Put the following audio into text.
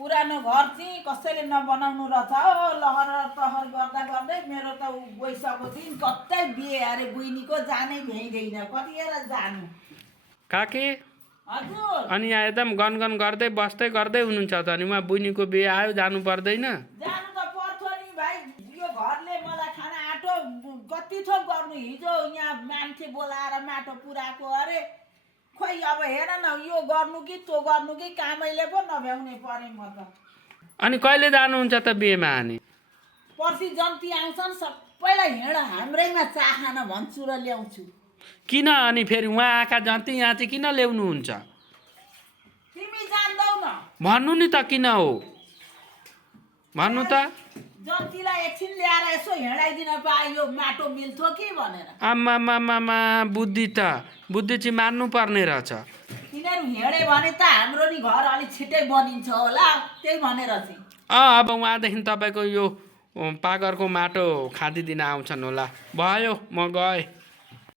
पुरानो घर चाहिँ कसैले नबनाउनु रहेछ हो लहर तहर गर्दा गर्दै मेरो त गइसकेको दिन कतै बिहे अरे बुइनीको जानै भ्याइँदैन कतिखेर जानु काकी हजुर अनि यहाँ एकदम गनगन गर्दै बस्दै गर्दै हुनुहुन्छ त अनि उहाँ बुइनीको बिहे आयो जानु पर्दैन जानु त पर्छ नि भाइ यो घरले मलाई खाना आँटो कति थोक गर्नु हिजो यहाँ मान्छे बोलाएर माटो पुराएको अरे खोइ अब हेर न यो गर्नु कि त्यो गर्नु कि कामैले पो नभ्याउने परे म त अनि कहिले जानुहुन्छ त बिहेमा अनि पर्सि जन्ती आउँछन् सबैलाई हिँड हाम्रैमा चाह खान भन्छु र ल्याउँछु किन अनि फेरि उहाँ आँखा जन्ती यहाँ चाहिँ किन ल्याउनुहुन्छ तिमी जान्दैनौ न भन्नु नि त किन हो भन्नु त जन्तीलाई एकछिन ल्याएर यसो हिँडाइदिन पाए यो माटो मिल्थ्यो कि भनेर आमामामामा बुद्धि चाहिँ मान्नु पर्ने रहेछ तिनीहरू हिँडे भने त हाम्रो नि घर अलिक छिटै बनिन्छ होला त्यही भनेर चाहिँ अब उहाँदेखि तपाईँको यो पागरको माटो खाँदिदिन आउँछन् होला भयो म गएँ